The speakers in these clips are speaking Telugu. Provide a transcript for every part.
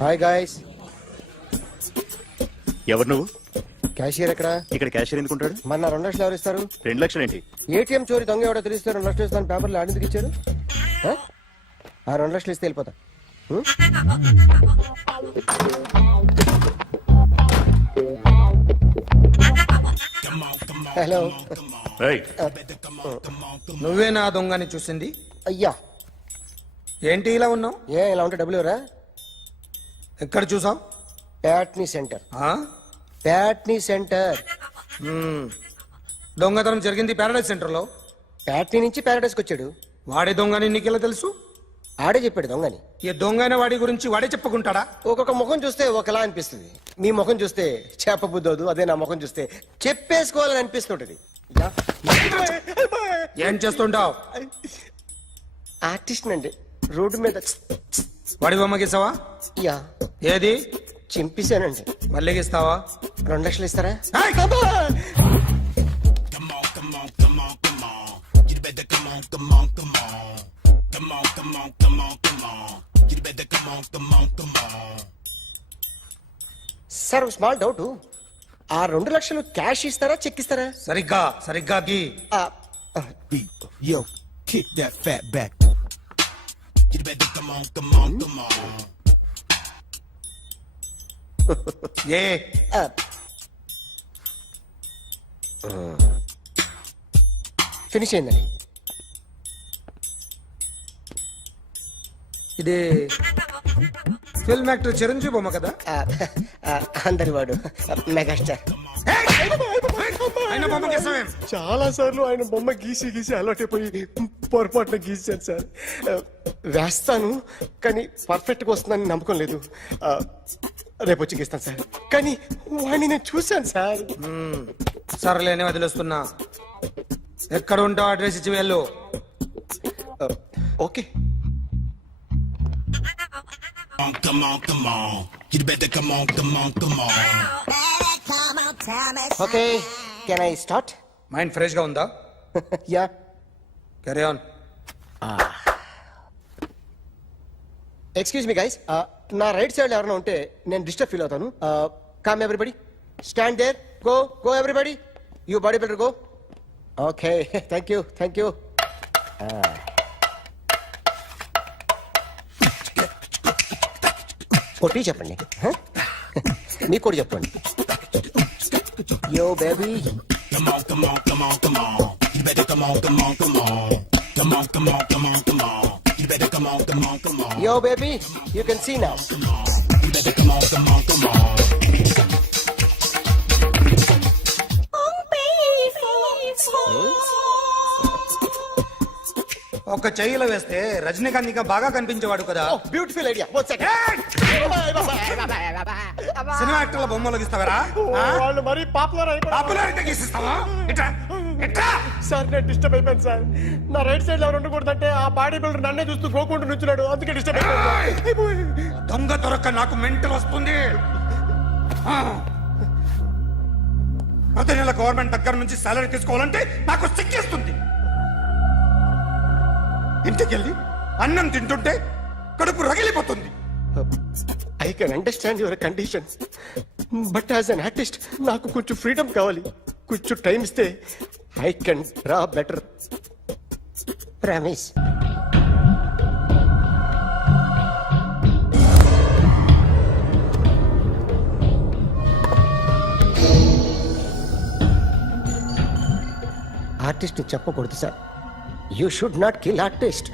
Hi guys. ఎవరు నువ్వు? క్యాషియర్ ఎక్కడ? ఇక్కడ క్యాషియర్ ఎందుకుంటాడు? మన 2 లక్షలు ఎవరు ఇస్తారు? 2 లక్షలు ఏంటి? ఏటీఎం చోరీ దొంగ ఎవడో తెలిస్తే 2 లక్షలు ఇస్తాను పేపర్లు ఆడిందుకు ఇచ్చారు. ఆ 2 లక్షలు ఇస్తే వెళ్ళిపోతా. హలో. ఏయ్, నువ్వే నా దొంగని చూసింది? అయ్యా, ఏంటి ఇలా ఉన్నావు? ఇలా ఉంటే డబ్బులు ఎవరా? ఎక్కడ చూసావు? ప్యాట్నీ సెంటర్. ప్యాట్నీ సెంటర్. దొంగతనం జరిగింది ప్యారడైజ్ సెంటర్ లో. ప్యాట్నీ నుంచి ప్యారడైస్కి వచ్చాడు. వాడే దొంగని నీకెలా తెలుసు? ఆడే చెప్పాడు దొంగని. ఈ దొంగైన వాడి గురించి వాడే చెప్పుకుంటాడా? ఒక్కొక్క ముఖం చూస్తే ఒకలా అనిపిస్తుంది. మీ ముఖం చూస్తే చెప్పబుద్దోదు, అదే నా ముఖం చూస్తే చెప్పేసుకోవాలని అనిపిస్తుంటది. ఏం చేస్తుంటావు? ఆర్టిస్ట్ అండి. రోడ్డు మీద వాడి బొమ్మ గీసావా? యా, ఏది? చింపేశానండి. మళ్ళీ గీస్తావా? 2 లక్షలు ఇస్తారా? Sir, small doubt. ఆ 2 లక్షలు క్యాష్ ఇస్తారా, చెక్ ఇస్తారా? సరిగ్గా గీ. Yo, kick that fat back. You better come on. A finish అయిందండి. ఇది ఫిల్మ్ యాక్టర్ చిరంజీవి బొమ్మ కదా? అందరి వాడు మెగాస్టార్. ఆయన బొమ్మ గీసావేం? చాలా సార్లు ఆయన బొమ్మ గీసి అలవాటైపోయి పొరపాటున గీసాను సార్. వేస్తాను కానీ పర్ఫెక్ట్ గా వస్తుందని నమ్మకం లేదు. రేపు వచ్చి గీస్తాను సార్. కానీ వాడిని నేను చూశాను సార్. సర్లేని వదిలేస్తున్నా. ఎక్కడ ఉంటావు అడ్రస్ ఇచ్చి వెళ్ళు. Okay. Come on. You better come on. Okay, can I start? Mind fresh గా ఉందా? Yeah. Carry on. Excuse me guys, నా రైట్ సైడ్ ఎవరైనా ఉంటే నేను డిస్టర్బ్ ఫీల్ అవుతాను. Come everybody, stand there, go everybody, you body builder go. Okay, thank you. కొట్టి చెప్పండి. మీకు కూడా చెప్పండి. Yo baby. Come on. You better come on. Come on. You better come on. Yo baby, you can see now. You better come on. ఒక చెయ్యిలో వేస్తే రజనీకాంత్ ఇంకా బాగా కనిపించేవాడు కదా. Beautiful idea. సినిమా యాక్టర్ల బొమ్మలు గీస్తావరా? వాళ్ళు మరి పాపులారిటీ గీసిస్తావా? సార్, నేను డిస్టర్బ్ అయిపోయాను సార్. నా రైట్ సైడ్ ఎవరు ఉండకూడదంటే ఆ బాడీ బిల్డర్ నన్నే చూస్తూ గోకుంటూ నుంచున్నాడు, అందుకే డిస్టర్బ్ అయిపోయాను. దొంగ దొరక్క నాకు మెంటల్ వస్తుంది. ప్రతి నెల గవర్నమెంట్ దగ్గర నుంచి సాలరీ తీసుకోవాలంటే నాకు సిగ్గేస్తుంది. ఇంటికెళ్ళి అన్నం తింటుంటే కడుపు రగిలిపోతుంది. I can understand your conditions, but as an artist నాకు కొంచెం ఫ్రీడమ్ కావాలి. కొంచెం టైం ఇస్తే I can draw better. Promise. Artist చెప్పకూడదు sir. You should not kill artist.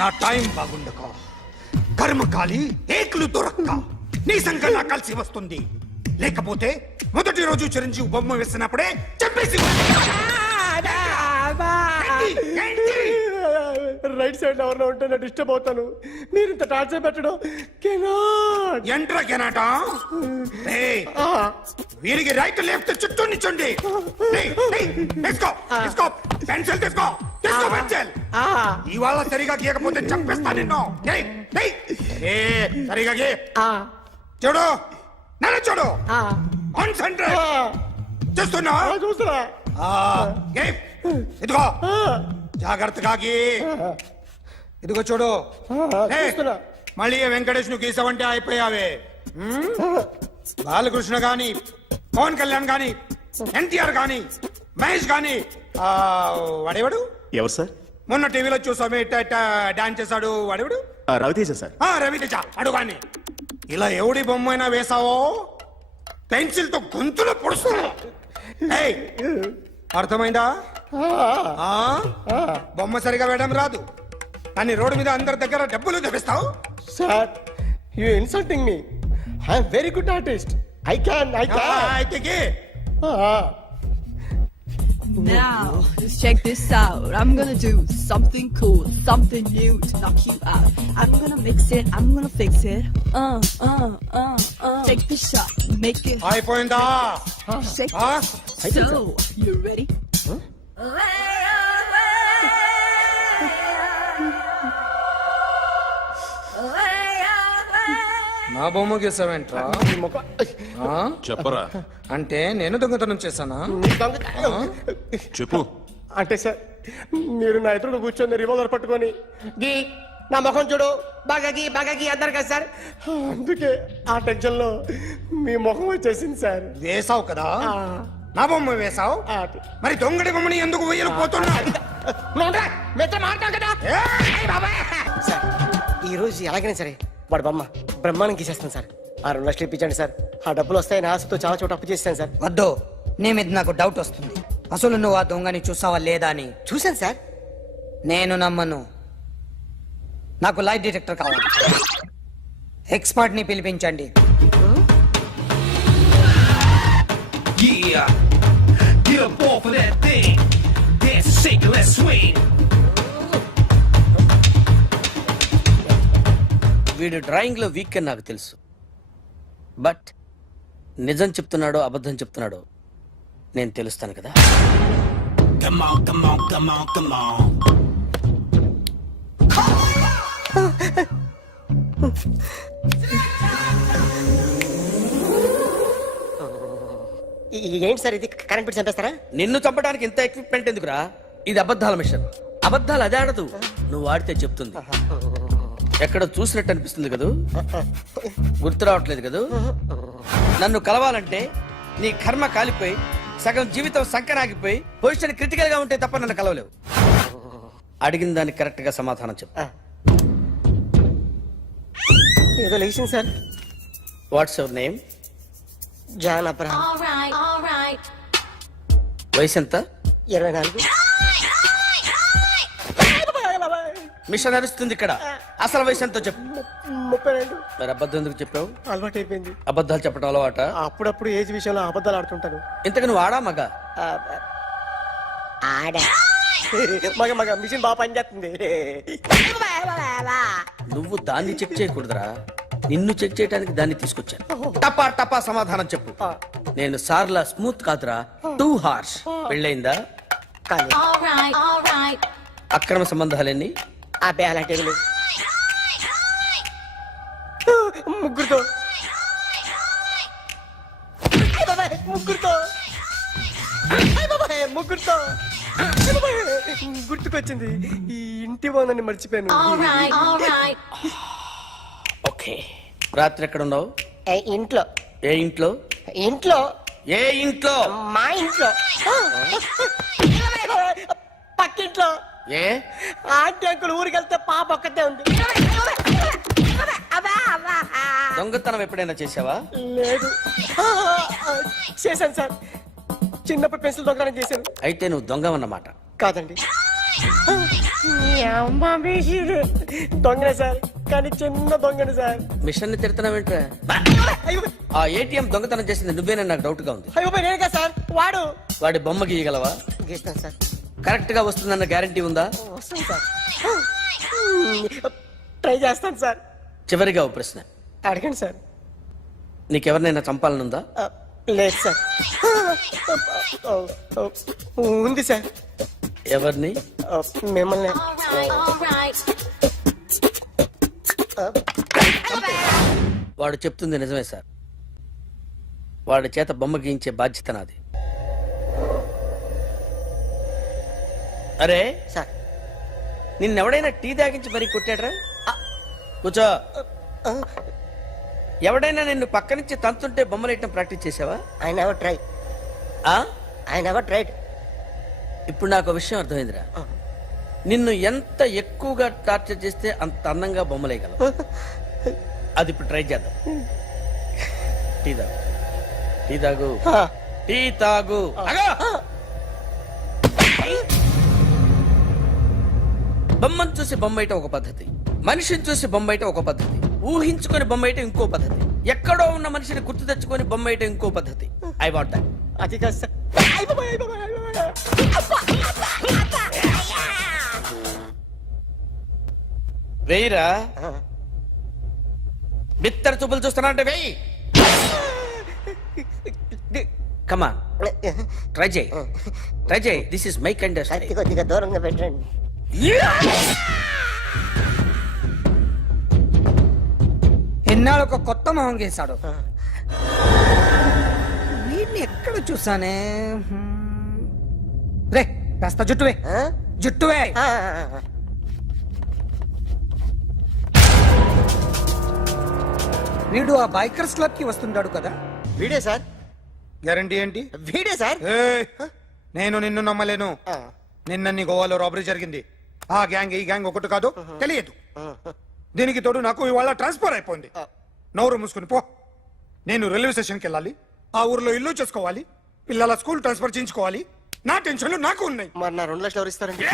నా టైం బాగుండక కర్మకాలి ఏకులు దొరక్క నీ సంఖ్య నా కలిసి వస్తుంది. లేకపోతే మొదటి రోజు చిరంజీవి బొమ్మ వేసినప్పుడే చెప్పేసి. రైట్ సైడ్ ఎవరిలో ఉంటే నేను డిస్టర్బ్ అవుతాను. మీరు ఇంత టార్చర్ పెట్టడం ఎంట్రా కెనాట. వీరికి రైట్ లెఫ్ట్ చుట్టూ నిచ్చండి. పెన్సిల్ తీసుకో. ఇవాళ సరిగా గీయకపోతే చంపేస్తా నిన్ను. సరిగా గీ. చూడు, నన్ను చూడు. కాన్సంట్రేట్ చేస్తున్నా. ఇదిగో జాగ్రత్తగా గీ. ఇదిగో చూడు లే. చూస్తున్నా. మళ్ళీ ఏ వెంకటేష్ ను గీసావంటే అయిపోయావే బాలకృష్ణ గాని పవన్ కళ్యాణ్ గాని ఎన్టీఆర్ గాని మహేష్ గాని వాడేవాడు ఎవరు సార్? మొన్న టీవీలో చూసామే డాన్స్ చేశాడు వాడేవాడు రవితేజ సార్. రవితేజ అడుగాని ఇలా ఎవడి బొమ్మ అయినా వేసావో పెన్సిల్ తో గొంతులో పొడుస్తావు ఏయ్, అర్థమైందా ఆ? బొమ్మ సరిగా వేయడం రాదు కానీ రోడ్డు మీద అందరి దగ్గర డబ్బులు తెప్పిస్తావు sir you insulting me I'm very good artist I can అయితే Now, just check this out. I'm gonna do something cool, something new to knock you out. I'm gonna mix it, I'm gonna fix it. Take the shot, make it అయిపోయిందా shake. ఆ? So, you ready? నా బొమ్మ గీసావేంట్రా చెప్పరా. అంటే నేను దొంగతనం చేశానా చెప్పు. అంటే సార్ మీరు నా ఎదురు కూర్చొని రివాల్వర్ పట్టుకొని గీ నా ముఖం చూడు బాగా గీ అన్నారు కదా సార్ అందుకే ఆ టెన్షన్ లో మీ ముఖం వచ్చేసింది సార్ వేసావు కదా నా బొమ్మ వేసావు మరి దొంగడి బొమ్మని ఎందుకు వేయలు పోతున్నా సార్ ఈ రోజు ఎలాగైనా సరే వాడు బొమ్మ బ్రహ్మాండం గీసేస్తాను సార్ ఆ 2 లక్షలు ఇప్పించండి సార్ ఆ డబ్బులు వస్తాయని ఆశతో చాలా చోట అప్పు చేస్తాను సార్ వద్దు నీ మీద నాకు డౌట్ వస్తుంది అసలు నువ్వు ఆ దొంగని చూసావా లేదా అని చూశాను సార్ నేను నమ్మను నాకు లైట్ డిటెక్టర్ కావాలి ఎక్స్పర్ట్ ని పిలిపించండి Yeah, get up off of that thing. Dance and shake and let's swing. వీడు డ్రాయింగ్ లో వీక్ అని నాకు తెలుసు బట్ నిజం చెప్తున్నాడో అబద్ధం చెప్తున్నాడో నేను తెలుస్తాను కదా. Come on, come on, come on, come on. ఏంటి సార్ ఇది కరెంట్ బిల్ చంపేస్తారా నిన్ను చంపడానికి ఇంత ఎక్విప్మెంట్ ఎందుకురా? ఇది అబద్ధాల మిషన్. అబద్ధాలు అదే ఆడదు, నువ్వు ఆడితే చెప్తుంది. ఎక్కడ చూసినట్టు అనిపిస్తుంది కదూ, గుర్తు రావట్లేదు కదూ. నన్ను కలవాలంటే నీ కర్మ కాలిపోయి సగం జీవితం సంకనాగిపోయి పొజిషన్ క్రిటికల్ గా ఉంటే తప్ప నన్ను కలవలేవు. అడిగిన దానికి కరెక్ట్ గా సమాధానం చెప్పు. ఏదో లేచింది sir what's your name? John Abraham All right. వయసు ఎంత? 24 మిషన్ నడుస్తుంది ఇక్కడ. అసలు వయసు ఎంతో చెప్పు. 32 మరి అబద్ధం ఎందుకు చెప్పావు? అలవాటు అయిపోయింది అబద్ధాలు చెప్పడం అలవాట? అప్పుడప్పుడు ఏజ్ విషయంలో అబద్ధాలు ఆడుతుంటాను ఇంతకు నువ్వు ఆడా మగ? ఆడా మగ మిషన్ బాగా పనిచేస్తుంది నువ్వు దాన్ని చెక్ చేయకూడదురా, నిన్ను చెక్ చేయడానికి దాన్ని తీసుకొచ్చాను. టపా టపా సమాధానం చెప్పు. నేను సార్లా స్మూత్ కాదురా, టూ హార్ష్. పెళ్ళయిందా? కానీ All right. అక్రమ సంబంధాలన్నీ? అబ్బే అలాంటివి లేవు. ముగ్గురుతో ముగ్గురుతో ముగ్గురుతో గుర్తుకొచ్చింది ఈ ఇంటి వాళ్ళని మర్చిపోయాను All right. ఓకే. రాత్రి ఎక్కడ ఉన్నావు? ఇంట్లో ఏ ఇంట్లో? ఇంట్లో ఏ ఇంట్లో? మా ఇంట్లో పక్కింట్లో ఏ ఆంటీ అంకుల్ ఊరికి వెళ్తే పాప ఒక్కతే ఉంది దొంగతనం ఎప్పుడైనా చేసావా? లేదు చేశాను సార్ చిన్నప్పుడు పెన్సిల్ దొంగతనం చేశాను అయితే నువ్వు దొంగవన్నమాట. కాదండి మీ అమ్మ బీసీలు. దొంగనే సార్ కానీ చిన్న దొంగని సార్ మిషన్ ని తిడుతున్నావేంట్రా? అయ్యో ఆ ఏటీఎం దొంగతనం చేసింది నువ్వేనని నాకు డౌట్ గా ఉంది. అయ్యో నేను కదా సార్ వాడు వాడి బొమ్మ గీయగలవా? గీస్తాను సార్ కరెక్ట్ గా వస్తుందన్న గ్యారంటీ ఉందా? వస్తాను సార్ ట్రై చేస్తాను సార్ చివరిగా ఓ ప్రశ్న అడగండి సార్ నీకెవరినైనా చంపాలనుందా? లేదు సార్ ఉంది సార్ ఎవరిని? మిమ్మల్ని All right. వాడు చెప్తుంది నిజమే సార్. వాడి చేత బొమ్మ గీయించే బాధ్యత నాది. అరే సార్ నిన్నెవడైనా టీ తాగించి మరీ కొట్టాడ్రా కూర్చో. ఎవడైనా నిన్ను పక్క నుంచి తంతుంటే బొమ్మలేయటం ప్రాక్టీస్ చేసావా? I never try. ఆ? I never tried. ఇప్పుడు నాకు ఒక విషయం అర్థమైందిరా. నిన్ను ఎంత ఎక్కువగా టార్చర్ చేస్తే అంత అందంగా బొమ్మలేయగలవు. అది ఇప్పుడు ట్రై చేద్దాం. టీ తాగు, టీ తాగు, టీ తాగు. ఆగు! బొమ్మను చూసి బొమ్మయటం ఒక పద్ధతి, మనిషిని చూసి బొమ్మయటం ఒక పద్ధతి, ఊహించుకొని బొమ్మయటం ఇంకో పద్ధతి, ఎక్కడో ఉన్న మనిషిని గుర్తు తెచ్చుకొని బొమ్మయటం ఇంకో పద్ధతి. I want that. అది కాదు సార్. వెయ్యిరా. బిత్తర చూపులు చూస్తున్నా అంటే వెయ్యి. కమాన్, ట్రై చేయి, ట్రై చేయి. This is my kind of style. కొద్దిగా దూరంగా పెట్టండి. ఎన్నాళ్ళు ఒక కొత్త మొహం గీశాడు. వీడిని ఎక్కడ చూసానే? రే కాస్త జుట్టువే, జుట్టువే. వీడు ఆ బైకర్స్ క్లబ్ కి వస్తుంటాడు కదా? వీడే సార్, గ్యారంటీ ఏంటి? వీడే సార్. ఏయ్, నేను నిన్ను నమ్మలేను. నిన్న నీ గోవాలో రాబరీ జరిగింది. ఆ గ్యాంగ్ ఈ గ్యాంగ్ ఒకటి కాదు, తెలియదు. దీనికి తోడు నాకు ఇవాళ ట్రాన్స్ఫర్ అయిపోయింది. నోరు మూసుకుని పో. నేను రైల్వే స్టేషన్కి వెళ్ళాలి, ఆ ఊర్లో ఇల్లు చేసుకోవాలి, పిల్లల స్కూల్ ట్రాన్స్ఫర్ చేయించుకోవాలి. నా టెన్షన్లు నాకు ఉన్నాయి. మరి నా 2 లక్షలు ఎవరు ఇస్తారండి?